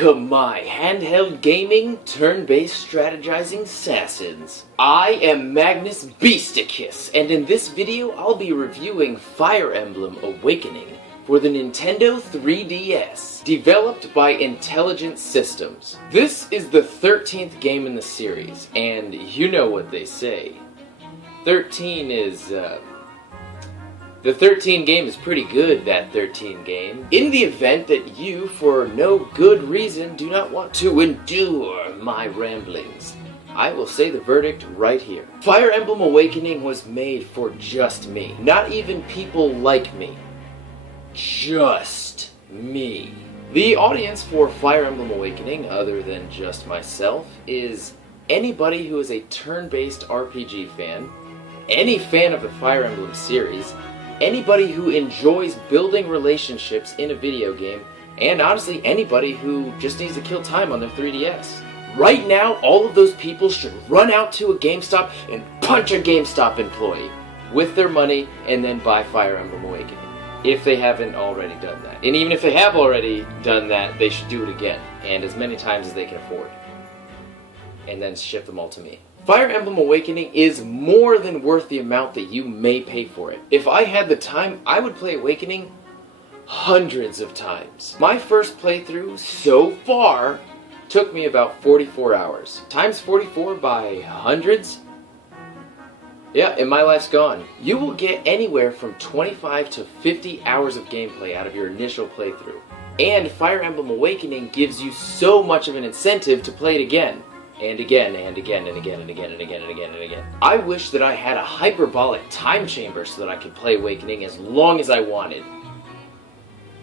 Welcome, my handheld gaming, turn-based strategizing sasans. I am Magnus Beasticus, and in this video I'll be reviewing Fire Emblem Awakening for the Nintendo 3DS, developed by Intelligent Systems. This is the 13th game in the series, and you know what they say. 13 is, The 13 game is pretty good, that 13 game. In the event that you, for no good reason, do not want to endure my ramblings, I will say the verdict right here. Fire Emblem Awakening was made for just me. Not even people like me. Just me. The audience for Fire Emblem Awakening, other than just myself, is anybody who is a turn-based RPG fan, any fan of the Fire Emblem series, anybody who enjoys building relationships in a video game, and honestly anybody who just needs to kill time on their 3DS. Right now, all of those people should run out to a GameStop and punch a GameStop employee with their money and then buy Fire Emblem Awakening, if they haven't already done that. And even if they have already done that, they should do it again, and as many times as they can afford. And then ship them all to me. Fire Emblem Awakening is more than worth the amount that you may pay for it. If I had the time, I would play Awakening hundreds of times. My first playthrough so far took me about 44 hours. Times 44 by hundreds? Yeah, and my life's gone. You will get anywhere from 25 to 50 hours of gameplay out of your initial playthrough. And Fire Emblem Awakening gives you so much of an incentive to play it again. And again, and again, and again, and again, and again, and again, and again. I wish that I had a hyperbolic time chamber so that I could play Awakening as long as I wanted.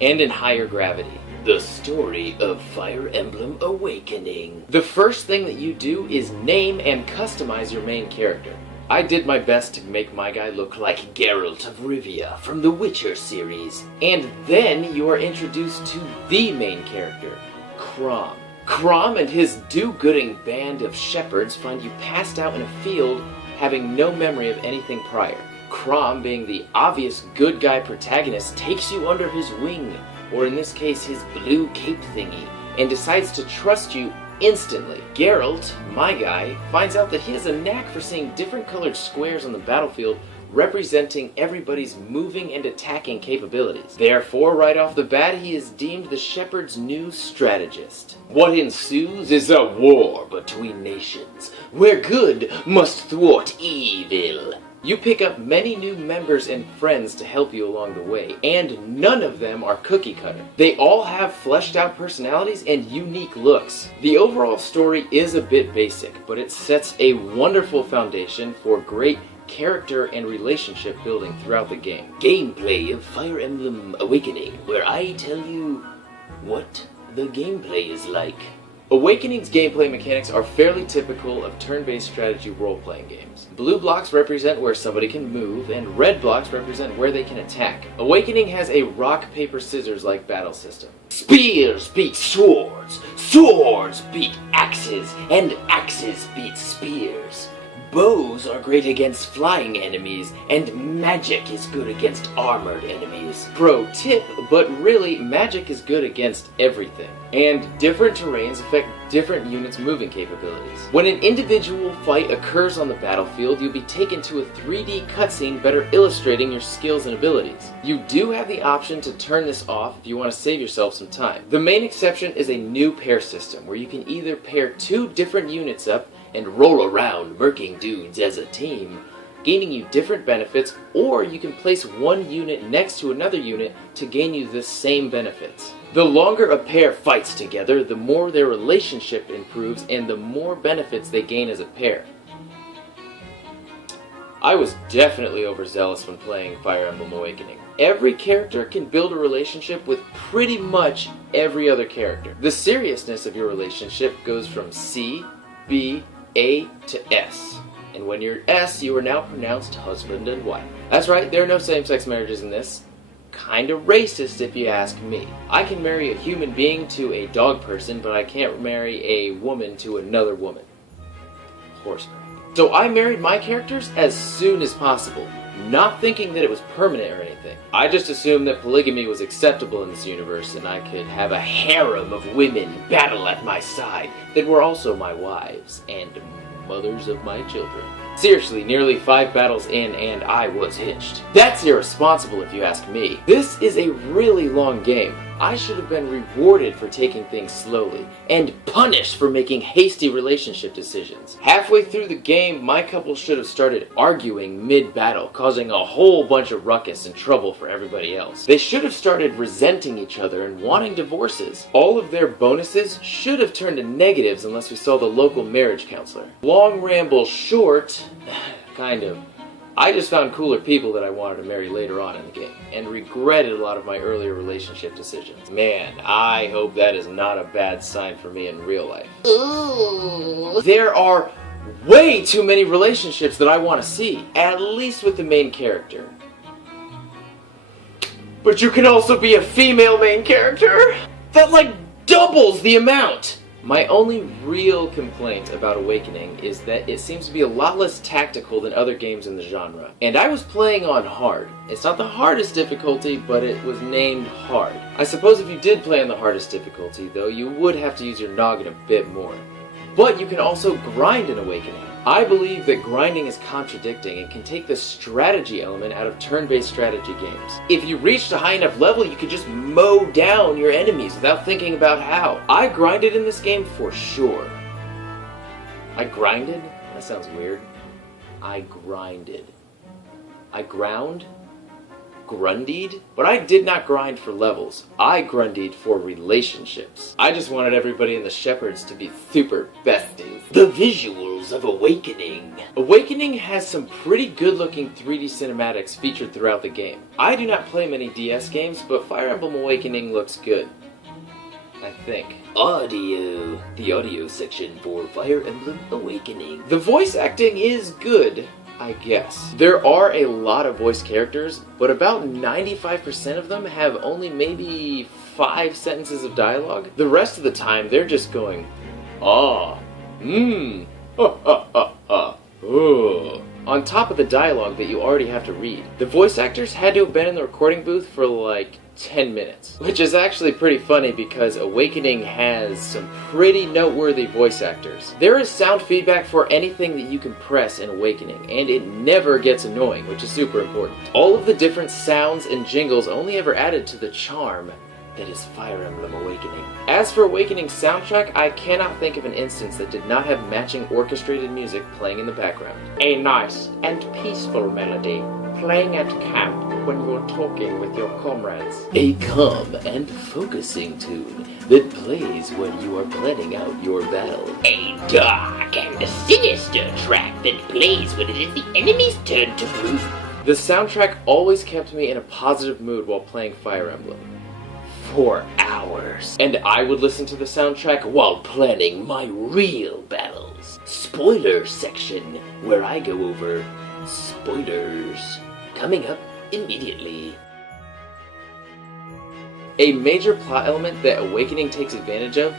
And in higher gravity. The story of Fire Emblem Awakening. The first thing that you do is name and customize your main character. I did my best to make my guy look like Geralt of Rivia from the Witcher series. And then you are introduced to the main character, Chrom. Chrom and his do-gooding band of shepherds find you passed out in a field having no memory of anything prior. Chrom, being the obvious good guy protagonist, takes you under his wing, or in this case his blue cape thingy, and decides to trust you instantly. Geralt, my guy, finds out that he has a knack for seeing different colored squares on the battlefield representing everybody's moving and attacking capabilities. Therefore, right off the bat, he is deemed the shepherd's new strategist. What ensues is a war between nations, where good must thwart evil. You pick up many new members and friends to help you along the way, and none of them are cookie cutter. They all have fleshed out personalities and unique looks. The overall story is a bit basic, but it sets a wonderful foundation for great character and relationship building throughout the game. Gameplay of Fire Emblem Awakening, where I tell you what the gameplay is like. Awakening's gameplay mechanics are fairly typical of turn-based strategy role-playing games. Blue blocks represent where somebody can move, and red blocks represent where they can attack. Awakening has a rock-paper-scissors-like battle system. Spears beat swords, swords beat axes, and axes beat spears. Bows are great against flying enemies, and magic is good against armored enemies. Pro tip, but really, magic is good against everything. And different terrains affect different units' moving capabilities. When an individual fight occurs on the battlefield, you'll be taken to a 3D cutscene better illustrating your skills and abilities. You do have the option to turn this off if you want to save yourself some time. The main exception is a new pair system, where you can either pair two different units up and roll around murking dudes as a team, gaining you different benefits, or you can place one unit next to another unit to gain you the same benefits. The longer a pair fights together, the more their relationship improves and the more benefits they gain as a pair. I was definitely overzealous when playing Fire Emblem Awakening. Every character can build a relationship with pretty much every other character. The seriousness of your relationship goes from C, B, A to S. And when you're S, you are now pronounced husband and wife. That's right, there are no same-sex marriages in this. Kinda racist if you ask me. I can marry a human being to a dog person, but I can't marry a woman to another woman. Horse crack. So I married my characters as soon as possible, not thinking that it was permanent or anything. I just assumed that polygamy was acceptable in this universe and I could have a harem of women battle at my side that were also my wives and mothers of my children. Seriously, nearly 5 battles in and I was hitched. That's irresponsible if you ask me. This is a really long game. I should have been rewarded for taking things slowly, and punished for making hasty relationship decisions. Halfway through the game, my couple should have started arguing mid-battle, causing a whole bunch of ruckus and trouble for everybody else. They should have started resenting each other and wanting divorces. All of their bonuses should have turned to negatives unless we saw the local marriage counselor. Long ramble short, kind of. I just found cooler people that I wanted to marry later on in the game, and regretted a lot of my earlier relationship decisions. Man, I hope that is not a bad sign for me in real life. Ooh. There are way too many relationships that I want to see, at least with the main character. But you can also be a female main character? That like doubles the amount! My only real complaint about Awakening is that it seems to be a lot less tactical than other games in the genre. And I was playing on hard. It's not the hardest difficulty, but it was named hard. I suppose if you did play on the hardest difficulty, though, you would have to use your noggin a bit more. But you can also grind in Awakening. I believe that grinding is contradicting and can take the strategy element out of turn-based strategy games. If you reached a high enough level, you could just mow down your enemies without thinking about how. I grinded in this game for sure. I grinded? That sounds weird. I grinded. I ground? Grundied? But I did not grind for levels. I grundied for relationships. I just wanted everybody in the Shepherds to be super besties. The visuals of Awakening. Awakening has some pretty good looking 3D cinematics featured throughout the game. I do not play many DS games, but Fire Emblem Awakening looks good. I think. Audio. The audio section for Fire Emblem Awakening. The voice acting is good, I guess. There are a lot of voice characters, but about 95% of them have only maybe 5 sentences of dialogue. The rest of the time, they're just going, ah, ha ha ha ha, ooh, on top of the dialogue that you already have to read. The voice actors had to have been in the recording booth for like 10 minutes, which is actually pretty funny because Awakening has some pretty noteworthy voice actors. There is sound feedback for anything that you can press in Awakening, and it never gets annoying, which is super important. All of the different sounds and jingles only ever added to the charm that is Fire Emblem Awakening. As for Awakening's soundtrack, I cannot think of an instance that did not have matching orchestrated music playing in the background. A nice and peaceful melody playing at camp when you're talking with your comrades. A calm and focusing tune that plays when you are planning out your battle. A dark and sinister track that plays when it is the enemy's turn to move. The soundtrack always kept me in a positive mood while playing Fire Emblem. For hours. And I would listen to the soundtrack while planning my real battles. Spoiler section, where I go over spoilers. Coming up immediately. A major plot element that Awakening takes advantage of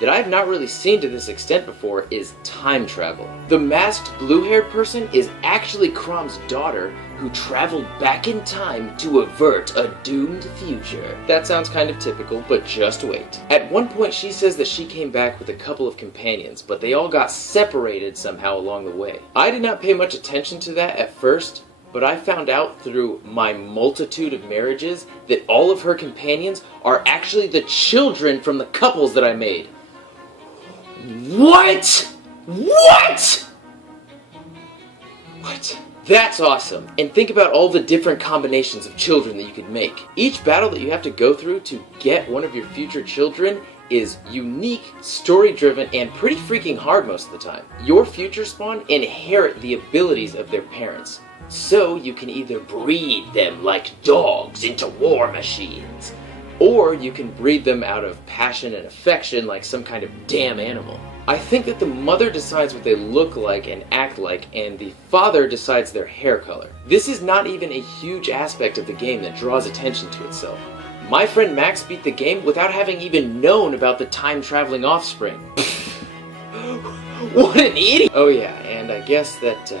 that I've not really seen to this extent before is time travel. The masked blue-haired person is actually Crom's daughter who traveled back in time to avert a doomed future. That sounds kind of typical, but just wait. At one point she says that she came back with a couple of companions, but they all got separated somehow along the way. I did not pay much attention to that at first, but I found out through my multitude of marriages that all of her companions are actually the children from the couples that I made. What? What? What? That's awesome. And think about all the different combinations of children that you could make. Each battle that you have to go through to get one of your future children is unique, story-driven, and pretty freaking hard most of the time. Your future spawn inherit the abilities of their parents. So you can either breed them like dogs into war machines, or you can breed them out of passion and affection like some kind of damn animal. I think that the mother decides what they look like and act like, and the father decides their hair color. This is not even a huge aspect of the game that draws attention to itself. My friend Max beat the game without having even known about the time-traveling offspring. What an idiot! Oh yeah, and I guess that,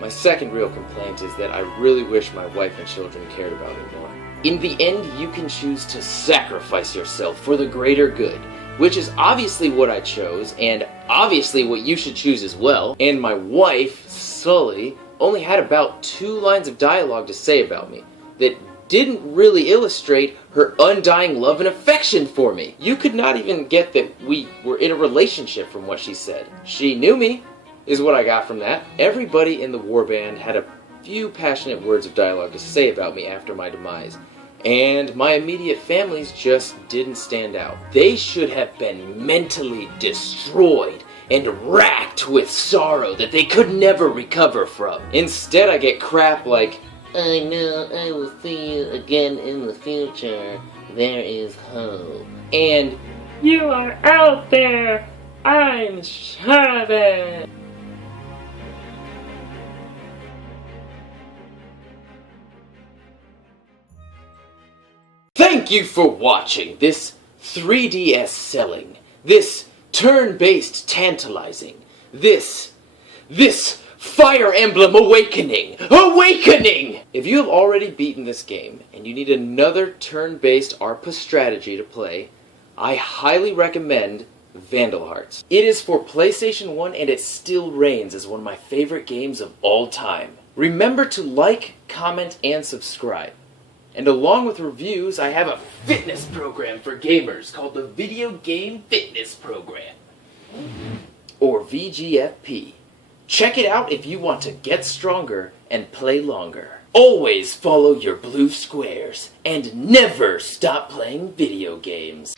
my second real complaint is that I really wish my wife and children cared about me more. In the end, you can choose to sacrifice yourself for the greater good, which is obviously what I chose, and obviously what you should choose as well. And my wife, Sully, only had about 2 lines of dialogue to say about me that didn't really illustrate her undying love and affection for me. You could not even get that we were in a relationship from what she said. She knew me, is what I got from that. Everybody in the warband had a few passionate words of dialogue to say about me after my demise, and my immediate families just didn't stand out. They should have been mentally destroyed and racked with sorrow that they could never recover from. Instead, I get crap like, "I know I will see you again in the future. There is hope." And, "You are out there. I'm sure of it." Thank you for watching this 3DS selling, this turn-based tantalizing, this Fire Emblem Awakening! If you have already beaten this game, and you need another turn-based ARPA strategy to play, I highly recommend Vandal Hearts. It is for PlayStation 1 and it still reigns as one of my favorite games of all time. Remember to like, comment, and subscribe. And along with reviews, I have a fitness program for gamers called the Video Game Fitness Program, or VGFP. Check it out if you want to get stronger and play longer. Always follow your blue squares, and never stop playing video games.